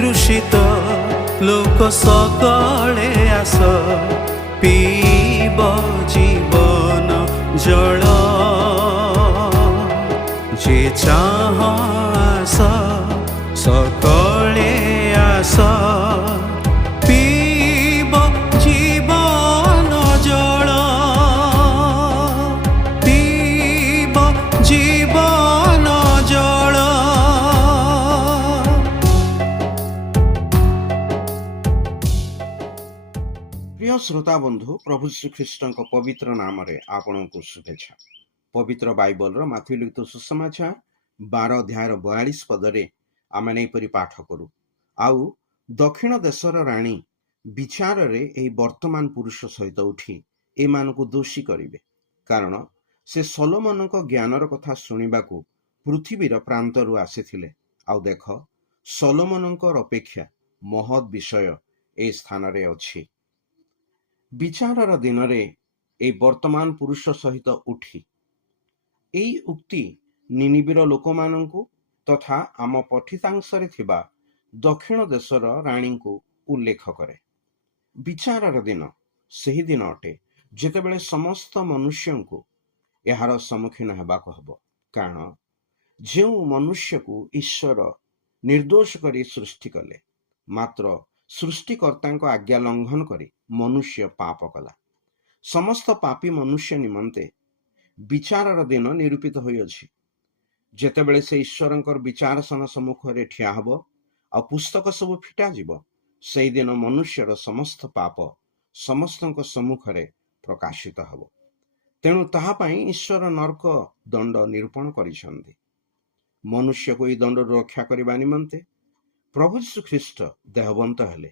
তৃষিত লোক সকলে আস পিব জীবন জল যে চাহ আস সকলে আস পিব জীবন জল পিব জীবন জল। प्रिय श्रोता बंधु प्रभु श्रीकृष्ण पवित्र नाम आपण को शुभेच्छा। पवित्र बाइबल माथ्यू लिखित सुसमाचार 12 अध्याय 42 पदरे आमे एपरि पाठ करू। आउ दक्षिण देशर राणी विचार रे एही वर्तमान पुरुष सहित उठी एमानकु दोषी करिवे, कारण से सोलोमन ज्ञानर कथा शुणिबाकू पृथ्वीर प्रांतरू आसीथिले। आउ देख सोलोमनकर अपेक्षा महत् विषय ए स्थान रे अछि। विचारर दिन ए वर्तमान पुरुष सहित उठी एई उक्ति निनिबिर लोक मानंकु तथा आम पठितांशरे थिबा दक्षिण देशर राणी को उल्लेख करे। विचारर दिन सही दिन अटे जेतेबेले समस्त मनुष्य को यार सम्मुखीन हेबाक हबो, कारण जो मनुष्य को ईश्वर निर्दोष करी सृष्टि कले, मात्र सृष्टिकर्ता आज्ञा लंघन करी मनुष्य पाप कला। समस्त पापी मनुष्य निमंते विचारर दिन निरूपित होइअछि। जेतेबेले से ईश्वरंकर विचारसन सम्मुख रे ठिया हबो आ पुस्तक सब फिटा जीव, सेई दिन मनुष्यर समस्त पाप समस्तक सम्मुख रे प्रकाशित हबो। तेणु ताहा पई ईश्वर नरक दंड निरूपण करिसंती। मनुष्य को ई दंड रक्षा करिबा निमंते प्रभु यीशु ख्रीष्ट देहवंत हेले,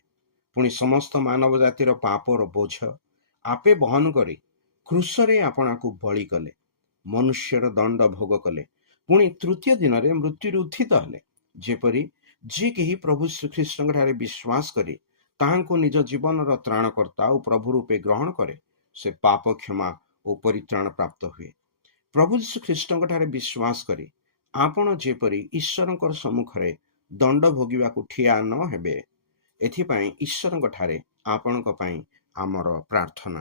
पुणी समस्त मानव जातिर पापर बोझ आपे बहन करी क्रूसरे आपना को बलि कले, मनुष्यर दंड भोग कले, पुणी तृतीय दिन रे मृत्यु उत्थित हेले, जेपरी जे केही प्रभु श्रीकृष्ण ठारे विश्वास करी ताहांको निज जीवनर त्राणकर्ता और प्रभु रूपे ग्रहण करे, से पाप क्षमा और परित्राण प्राप्त हुए। प्रभु श्रीकृष्ण ठारे विश्वास करी आपण जेपरी ईश्वरंकर सम्मुख रे दंड भोगिबाकू ठिया न हेबे, एथिपाई ईश्वरंक ठारे आपणक पई आमर प्रार्थना।